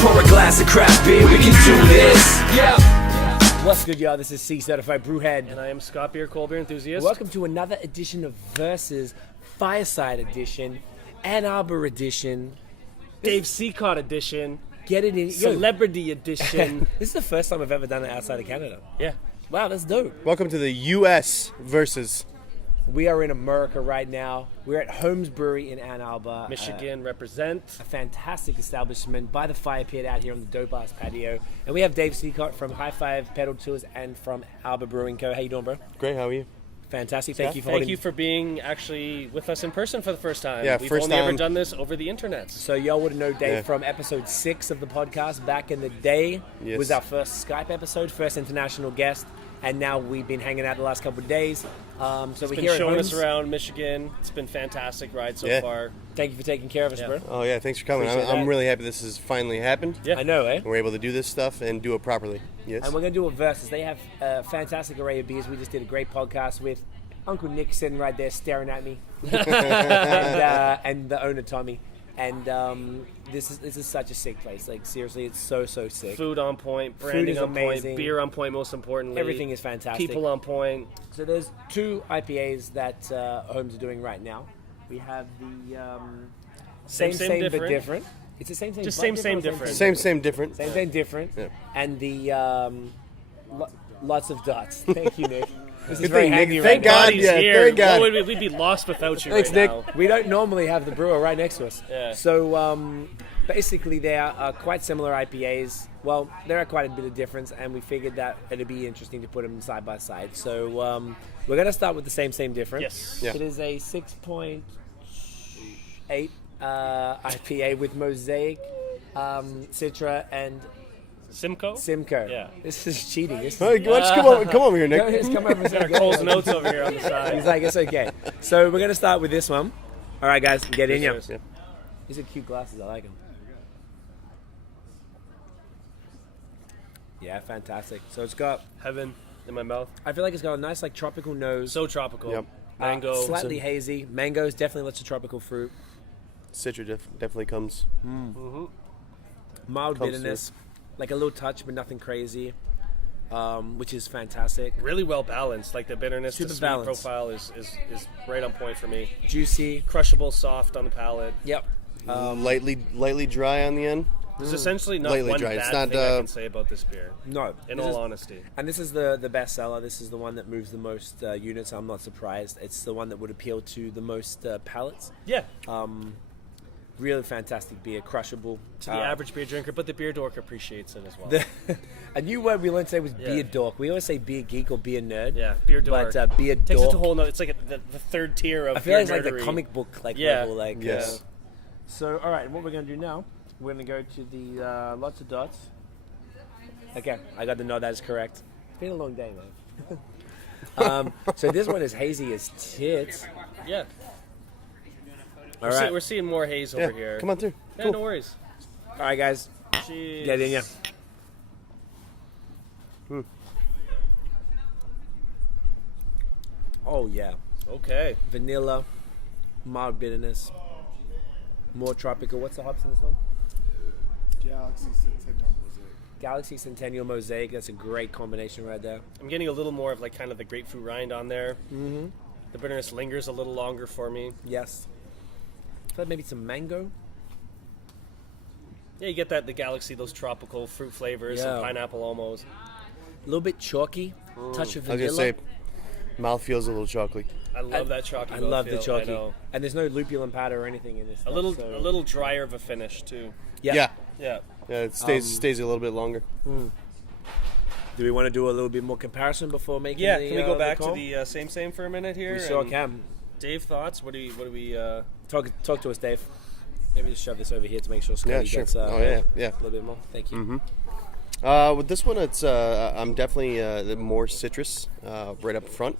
Pour a glass of craft beer, we can do this. Yeah. What's good, y'all? This is C Certified Brewhead. And I am Scott Beer, Cold Beer Enthusiast. Welcome to another edition of Versus, Fireside Edition, Ann Arbor Edition, Dave Cicotte edition. Get it in. Celebrity edition. This is the first time I've ever done it outside of Canada. Yeah. Wow, that's dope. Welcome to the U.S. versus. We are in America right now. We're at Holmes Brewery in Ann Arbor. Michigan represent. A fantastic establishment by the fire pit out here on the dope ass patio. And we have Dave Cicotte from High Five Pedal Tours and from Arbor Brewing Co. How you doing, bro? Great, how are you? Fantastic. Yeah. Thank you for being actuing with us in person for the first time. Yeah, We've first only ever time. done this over the internet. So y'all would know Dave Yeah. from episode 6 of the podcast back in the day. Yes. Was our first Skype episode, first international guest, and now we've been hanging out the last couple of days. So It's we're been here at showing Holmes. us around Michigan. It's been a fantastic ride so Yeah. far. Thank you for taking care of us, Yeah. bro. Oh, yeah, thanks for coming. Appreciate I'm that. really happy this has finally happened. Yeah. I know, eh? We're able to do this stuff and do it properly. Yes. And we're going to do a versus. They have a fantastic array of beers. We just did a great podcast with Uncle Nick sitting right there staring at me, and the owner Tommy. And this is such a sick place. Like, seriously, it's so sick. Food on point, branding is on amazing. point, beer on point most importantly. Everything is fantastic. People on point. So there's 2 IPAs that Holmes are doing right now. We have the same different. but different. It's the same, Just but same, different, or different. Same, different. Same, different. Yeah. And the lots of dots. Thank you, Nick. This is Good very thing, Nick. handy Thank right God. Body's yeah, here. thank God. What would we'd be lost without you Thanks, right Nick. now. We don't normally have the brewer right next to us. Yeah. So basically, they are quite similar IPAs. Well, there are quite a bit of difference, and we figured that it'd be interesting to put them side by side. So we're going to start with the same different. Yes. Yeah. It is a 6.8 IPA with Mosaic, Citra, and Simcoe? Simcoe. Yeah. This is cheating. This is, Hey, why don't you come over here, No, Nick? just come over and say, Cole's notes over here on the side. He's like, it's okay. So we're going to start with this one. All right, guys, get in here. Cheers. Yeah. These are cute glasses. I like them. Yeah, fantastic. So it's got, Heaven in my mouth. I feel like it's got a nice, like, tropical nose. So tropical. Yep. Mango. Slightly hazy. Mangoes, definitely lots of tropical fruit. Citra definitely comes. Mild Comes bitterness. Like a little touch, but nothing crazy. Which is fantastic. Really well balanced. Like the bitterness, Super the sweet balanced. profile is right on point for me. Juicy. Crushable, soft on the palate. Yep. Lightly dry on the end. There's essentially not Lightly one dry. bad It's not, thing I can say about this beer. No. In this all is- honesty. And this is the best seller. This is the one that moves the most units. I'm not surprised. It's the one that would appeal to the most palates. Yeah. Really fantastic beer, crushable. To the average beer drinker, but the beer dork appreciates it as well. A new word we learned today was Yeah. beer dork. We always say beer geek or beer nerd. Yeah, beer dork. But beer Takes it dork. to a whole nother. It's like the third tier of I feel beer like it's like the nerdery. comic book Yeah. level. Like, Yes. So, all right, what we're going to do now, we're going to go to the lots of dots. Okay, I got the nod. That is correct. It's been a long day, man. So this one is hazy as tits. Yeah. All right. We're seeing more haze over Yeah, here. come on through. Yeah, Cool. no worries. All right, guys, Cheers. get in here. Oh, yeah. Okay. Vanilla, mild bitterness, more tropical. What's the hops in this one? Galaxy Centennial Mosaic. That's a great combination right there. I'm getting a little more of like kind of the grapefruit rind on there. Mm-hmm. The bitterness lingers a little longer for me. Yes. I feel like maybe some mango. Yeah, you get the Galaxy, those tropical fruit flavors, Yeah. and pineapple almost. A little bit chalky. Touch of I was vanilla. gonna say, mouth feels a little chocolately. I love that chalky. I love the mouthfeel, chalky. I know. And there's no lupulin powder or anything in this. A little drier of a finish too. Yeah. Yeah. Yeah, it stays a little bit longer. Do we want to do a little bit more comparison before making Yeah. the Can we go the back call? to the same for a minute here? We sure And can. Dave, thoughts? What do we? Talk to us, Dave. Maybe just shove this over here to make sure Scotty Yeah, sure. gets Oh, yeah. a little bit more. Thank you. With this one, it's I'm definitely the more citrus right up front,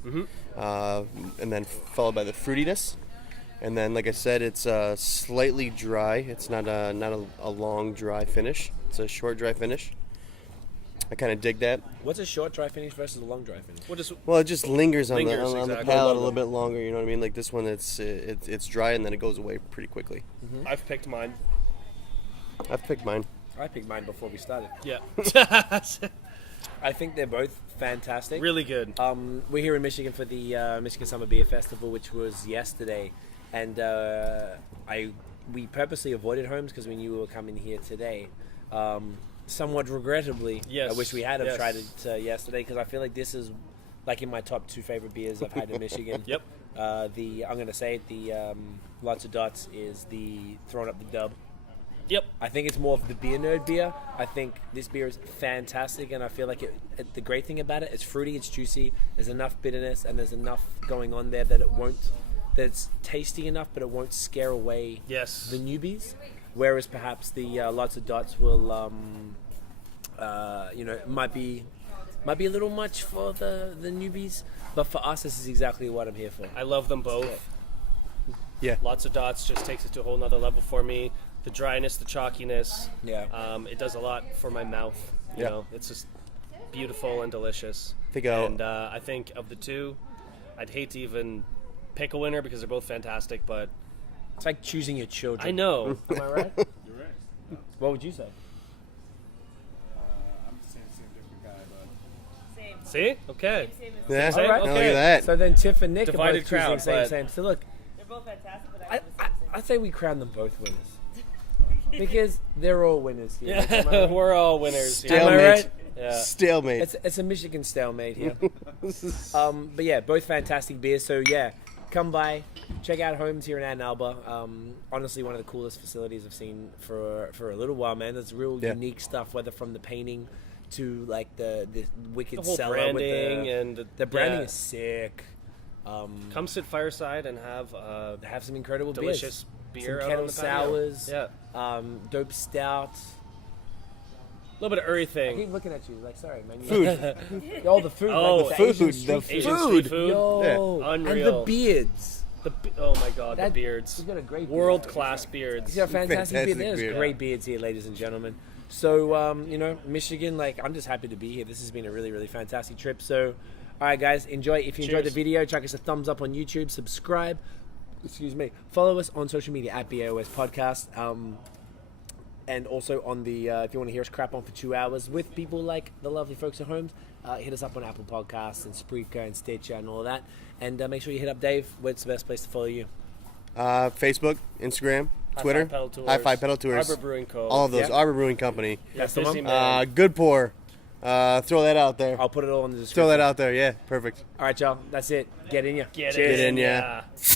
and then followed by the fruitiness, and then like I said, it's slightly dry. It's not a long dry finish. It's a short dry finish. I kind of dig that. What's a short dry finish versus a long dry finish? Well, it just lingers on the exactly. palate a little bit longer. You know what I mean? Like this one, it's dry and then it goes away pretty quickly. I've picked mine. I've picked mine. I picked mine before we started. Yeah. I think they're both fantastic. Really good. We're here in Michigan for the Michigan Summer Beer Festival, which was yesterday, and we purposely avoided Holmes because we knew we were coming here today. Somewhat regrettably, Yes. I wish we had have Yes. tried it yesterday because I feel like this is like in my top 2 favorite beers I've had in Michigan. Yep. I'm gonna say it. The Lots of Dots is the throwing up the dub. Yep. I think it's more of the beer nerd beer. I think this beer is fantastic, and I feel like the great thing about it, it's fruity, it's juicy, there's enough bitterness, and there's enough going on there that it's tasty enough, but it won't scare away Yes. the newbies. Whereas perhaps the Lots of Dots will, might be a little much for the newbies. But for us, this is exactly what I'm here for. I love them both. Yeah. Lots of Dots just takes it to a whole nother level for me. The dryness, the chalkiness. Yeah. It does a lot for my mouth. You know, it's just beautiful and delicious. I think of the two, I'd hate to even pick a winner because they're both fantastic, but It's like choosing your children. I know. Am I right? You're right. What would you say? I'm saying the same different guy, but Same. See? Okay. Same as Yeah. Same? All right. Now Okay. look at that. So then Tiff and Nick Divided are both choosing crowd, same, but- same. So look, They're both fantastic, but I, I I, I'd say we crown them both winners. Because they're all winners here. Am I Yeah, right? we're all winners. Am I Stalemate. right? Yeah. Stalemate. It's a Michigan stalemate here. But yeah, both fantastic beers. So yeah, come by, check out Holmes here in Ann Arbor. Honestly, one of the coolest facilities I've seen for a little while, man. There's real unique stuff, whether from the painting to like the wicked The whole cellar branding with and the branding yeah. is sick. Come sit fireside and have They have some incredible delicious beers. beer Some out kettle on the patio. sours. Yeah. Dope stout. A little bit of I everything. keep looking at you like, sorry, man. Food. Oh, the food. Oh, like, food, Asian the street food. Asian Food. street food. Yo, Yeah. and the Unreal. beards. Oh my god, That- the beards. He's got a great beard. World class beards. He's got a fantastic beard. Fantastic There's beard. great beards here, ladies and gentlemen. So, Michigan, like, I'm just happy to be here. This has been a really, really fantastic trip. So, all right, guys, enjoy. If you enjoyed the Cheers. video, chuck us a thumbs up on YouTube, subscribe. Excuse me. Follow us on social media at BAOS Podcast. And also on the, if you want to hear us crap on for 2 hours with people like the lovely folks at Holmes, hit us up on Apple Podcasts and Spreaker and Stitcher and all of that. And make sure you hit up Dave. Where's the best place to follow you? Facebook, Instagram, High Twitter, Five Pedal Tours. High Five Pedal Tours, Arbor Brewing Co. all of those. Yeah. Arbor Brewing Company. That's the Busy one. man. Good pour. Throw that out there. I'll put it all in the description. Throw that out there. Yeah, perfect. All right, y'all. That's it. Get in ya. Get Cheers. it in, yeah. yeah.